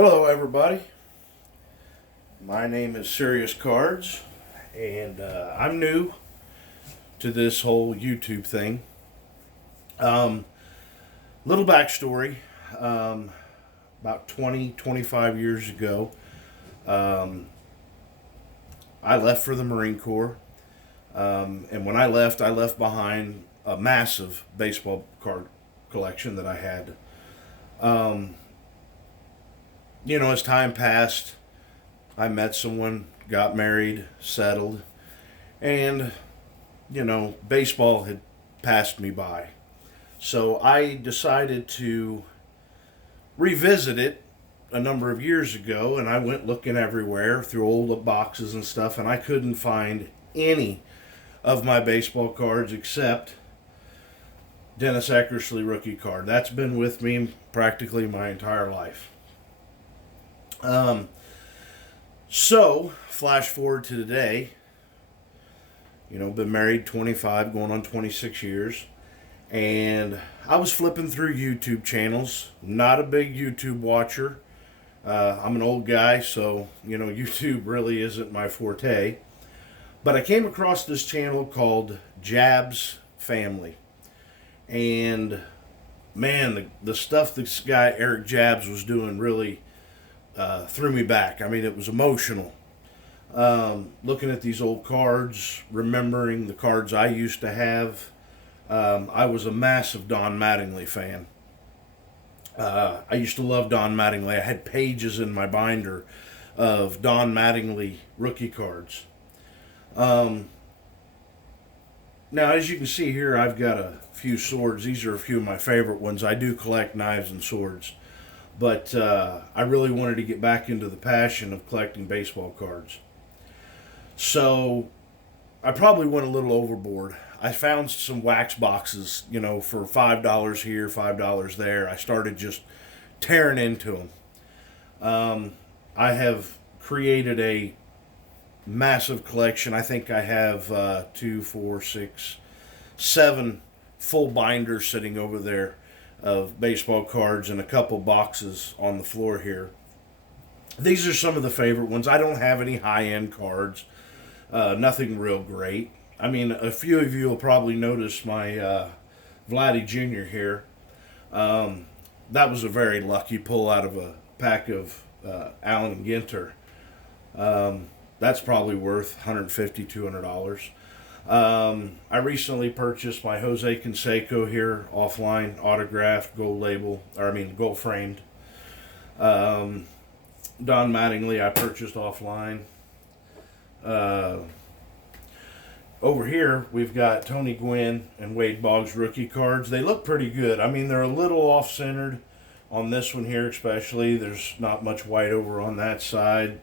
Hello, everybody. My name is Serious Cards, and I'm new to this whole YouTube thing. Um, Little backstory. Um, about 25 years ago, um, I left for the Marine Corps. And when I left behind a massive baseball card collection that I had. Um, as time passed, I met someone, got married, settled, and, baseball had passed me by. So I decided to revisit it a number of years ago, and I went looking everywhere through old boxes and stuff, and I couldn't find any of my baseball cards except Dennis Eckersley rookie card. That's been with me practically my entire life. Um, so, flash forward to today. Been married 25, going on 26 years. And I was flipping through YouTube channels. Not a big YouTube watcher. I'm an old guy, so, YouTube really isn't my forte. But I came across this channel called Jabs Family. And, man, the stuff this guy, Eric Jabs, was doing really threw me back. I mean, it was emotional. Looking at these old cards, remembering the cards I used to have. I was a massive Don Mattingly fan. I used to love Don Mattingly. I had pages in my binder of Don Mattingly rookie cards. Now, as you can see here, I've got a few swords. These are a few of my favorite ones. I do collect knives and swords. But I really wanted to get back into the passion of collecting baseball cards. So I probably went a little overboard. I found some wax boxes, for $5 here, $5 there. I started just tearing into them. I have created a massive collection. I think I have 2, 4, 6, 7 full binders sitting over there of baseball cards and a couple boxes on the floor here. These are some of the favorite ones. I don't have any high-end cards. Nothing real great. I mean, a few of you will probably notice my Vladdy Jr. here. That was a very lucky pull out of a pack of Allen Ginter. That's probably worth $150, $200. I recently purchased my Jose Canseco here, offline, autographed, gold framed. Don Mattingly I purchased offline. Over here, we've got Tony Gwynn and Wade Boggs rookie cards. They look pretty good. I mean, they're a little off-centered on this one here especially. There's not much white over on that side.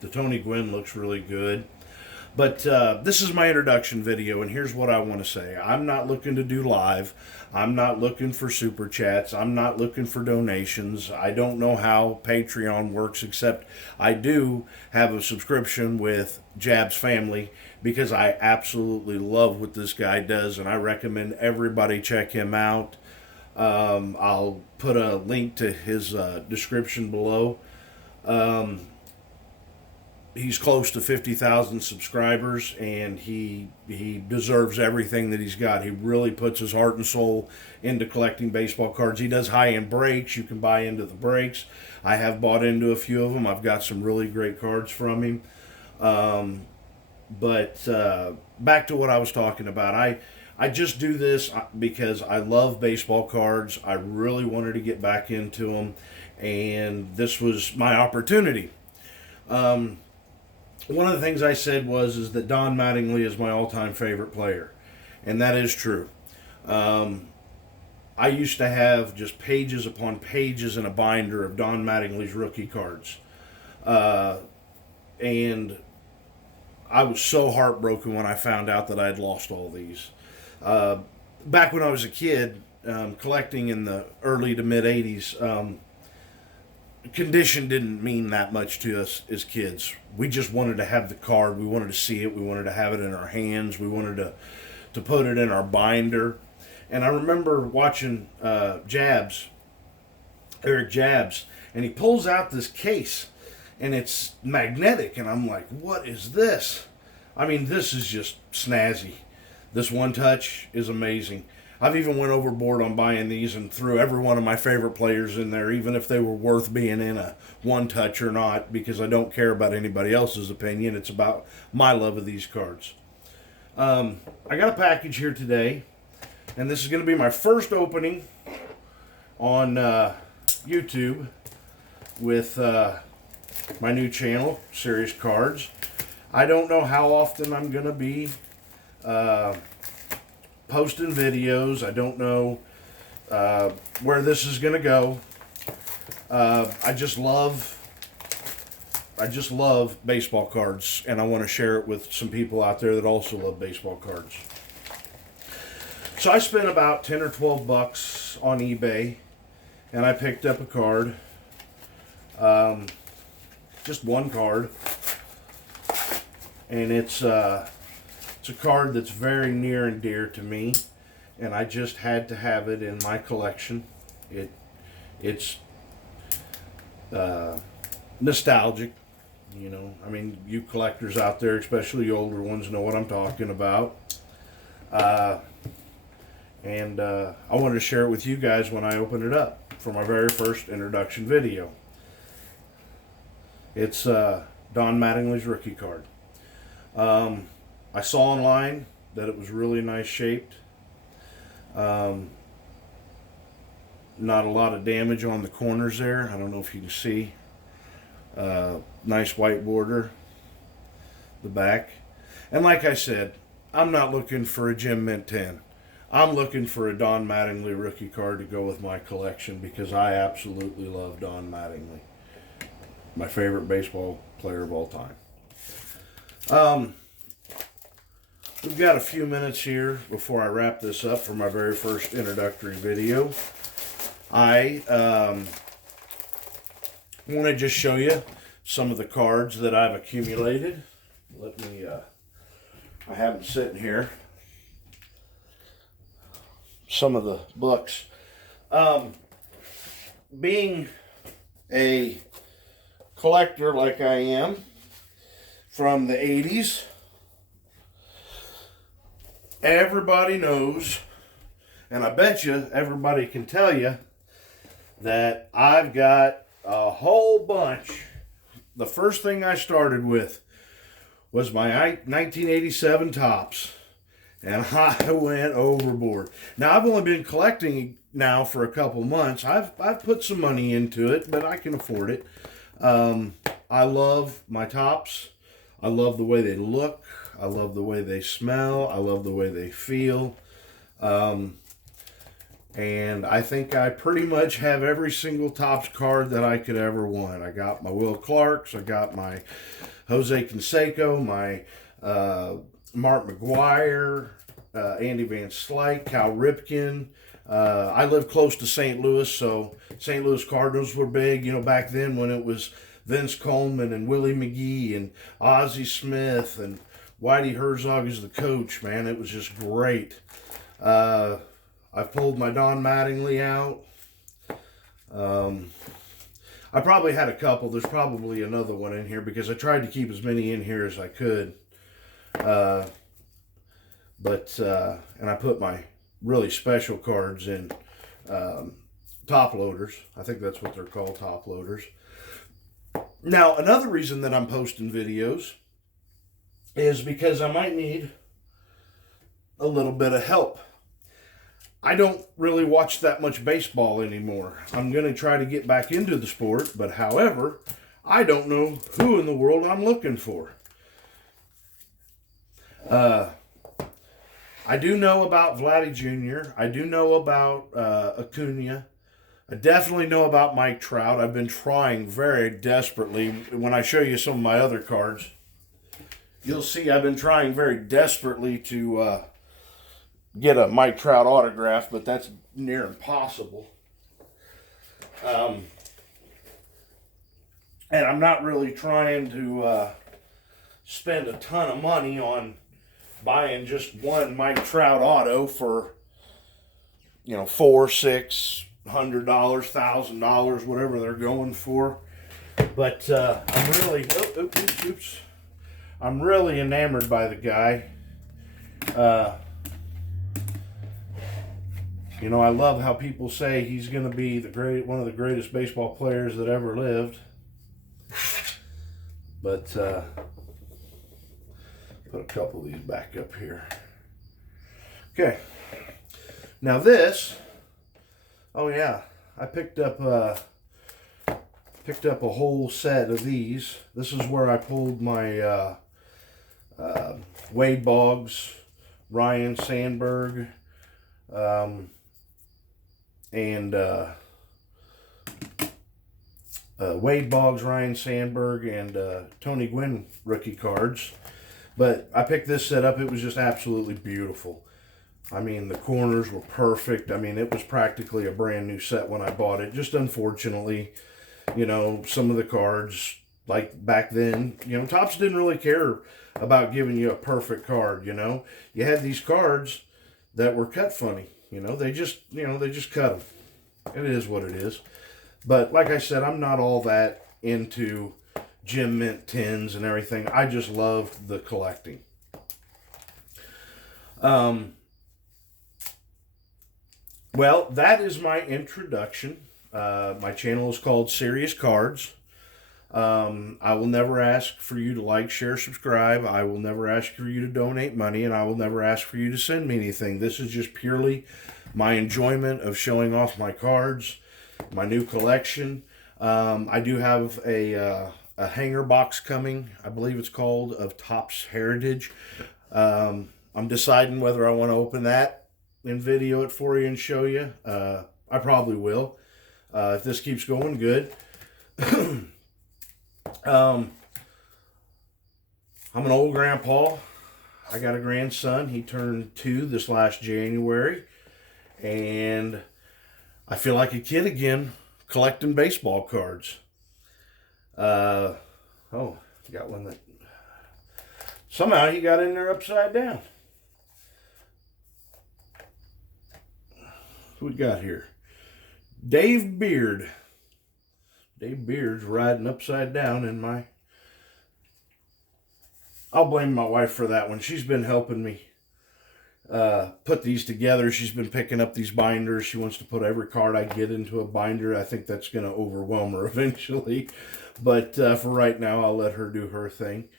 The Tony Gwynn looks really good. But this is my introduction video, and here's what I want to say. I'm not looking to do live. I'm not looking for super chats. I'm not looking for donations. I don't know how Patreon works, except I do have a subscription with Jabs Family because I absolutely love what this guy does, and I recommend everybody check him out. I'll put a link to his description below. He's close to 50,000 subscribers, and he deserves everything that he's got. He really puts his heart and soul into collecting baseball cards. He does high-end breaks. You can buy into the breaks. I have bought into a few of them. I've got some really great cards from him. But back to what I was talking about. I just do this because I love baseball cards. I really wanted to get back into them, and this was my opportunity. One of the things I said is that Don Mattingly is my all-time favorite player, and that is true. I used to have just pages upon pages in a binder of Don Mattingly's rookie cards, and I was so heartbroken when I found out that I'd lost all these. Back when I was a kid, collecting in the early to mid-'80s, condition didn't mean that much to us as kids. We just wanted to have the card. We wanted to see it. We wanted to have it in our hands. We wanted to put it in our binder. And I remember watching Eric Jabs, And he pulls out this case, and it's magnetic, and I'm like, what is this? I mean, this is just snazzy. This One Touch is amazing. I've even went overboard on buying these and threw every one of my favorite players in there, even if they were worth being in a One Touch or not, because I don't care about anybody else's opinion. It's about my love of these cards. I got a package here today, and this is going to be my first opening on YouTube with my new channel, Serious Cards. I don't know how often I'm going to be posting videos. I don't know where this is going to go. I just love baseball cards, and I want to share it with some people out there that also love baseball cards. So I spent about 10 or 12 bucks on eBay, and I picked up a card. Just one card. And it's a card that's very near and dear to me, and I just had to have it in my collection. It's nostalgic, you know. I mean, you collectors out there, especially older ones, know what I'm talking about. And I wanted to share it with you guys when I open it up for my very first introduction video. It's Don Mattingly's rookie card. I saw online that it was really nice shaped. Not a lot of damage on the corners there. I don't know if you can see. Nice white border. The back. And like I said, I'm not looking for a Gem Mint 10. I'm looking for a Don Mattingly rookie card to go with my collection because I absolutely love Don Mattingly. My favorite baseball player of all time. We've got a few minutes here before I wrap this up for my very first introductory video. I want to just show you some of the cards that I've accumulated. Let me, I have them sitting here. Some of the books. Being a collector like I am from the 80s, everybody knows, and I bet you everybody can tell you, that I've got a whole bunch. The first thing I started with was my 1987 Topps, and I went overboard. Now, I've only been collecting now for a couple months. I've put some money into it, but I can afford it. I love my Topps. I love the way they look. I love the way they smell. I love the way they feel. And I think I pretty much have every single Topps card that I could ever want. I got my Will Clarks. I got my Jose Canseco, my Mark McGwire, Andy Van Slyke, Cal Ripken. I live close to St. Louis, so St. Louis Cardinals were big, you know, back then when it was Vince Coleman and Willie McGee and Ozzie Smith and Whitey Herzog as the coach, man. It was just great. I've pulled my Don Mattingly out. I probably had a couple. There's probably another one in here because I tried to keep as many in here as I could. And I put my really special cards in top loaders. I think that's what they're called, top loaders. Now, another reason that I'm posting videos is because I might need a little bit of help. I don't really watch that much baseball anymore. I'm going to try to get back into the sport, but however, I don't know who in the world I'm looking for. I do know about Vladdy Jr. I do know about Acuna. I definitely know about Mike Trout. I've been trying very desperately. When I show you some of my other cards, you'll see I've been trying very desperately to get a Mike Trout autograph, but that's near impossible. And I'm not really trying to spend a ton of money on buying just one Mike Trout auto for, $400, $600, $100, $1,000, whatever they're going for. But I'm really, oops. I'm really enamored by the guy. You know, I love how people say he's going to be one of the greatest baseball players that ever lived. But put a couple of these back up here. Okay. Now this, oh yeah, I picked up a whole set of these. This is where I pulled my Wade Boggs, Ryne Sandberg, and Wade Boggs, Ryne Sandberg, and Tony Gwynn rookie cards. But I picked this set up. It was just absolutely beautiful. I mean, the corners were perfect. I mean, it was practically a brand new set when I bought it. Just unfortunately, you know, some of the cards, like back then, you know, Topps didn't really care about giving you a perfect card, you know. You had these cards that were cut funny, you know. They just cut them. It is what it is. But like I said, I'm not all that into Gem Mint tins and everything. I just love the collecting. Well, that is my introduction. My channel is called Serious Cards. I will never ask for you to like, share, subscribe. I will never ask for you to donate money, and I will never ask for you to send me anything. This is just purely my enjoyment of showing off my cards, my new collection. I do have a hanger box coming. I believe it's called, of Topps Heritage. I'm deciding whether I want to open that and video it for you and show you. I probably will. If this keeps going good. I'm an old grandpa. I got a grandson. He turned 2 this last January. And I feel like a kid again collecting baseball cards. Oh, got one that somehow he got in there upside down. Who we got here? Dave Beard. Dave Beard's riding upside down in my... I'll blame my wife for that one. She's been helping me put these together. She's been picking up these binders. She wants to put every card I get into a binder. I think that's going to overwhelm her eventually. But for right now, I'll let her do her thing.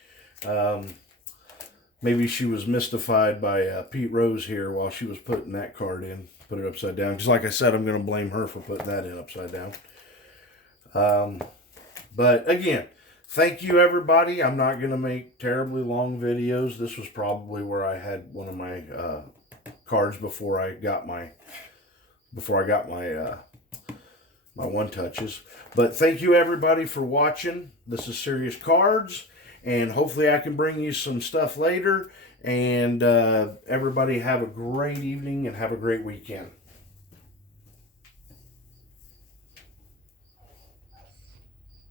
Maybe she was mystified by Pete Rose here while she was putting that card in. Put it upside down. Because like I said, I'm going to blame her for putting that in upside down. But again, thank you everybody. I'm not going to make terribly long videos. This was probably where I had one of my cards before I got my my one touches. But thank you everybody for watching. This is Serious Cards, and hopefully I can bring you some stuff later. And everybody have a great evening and have a great weekend.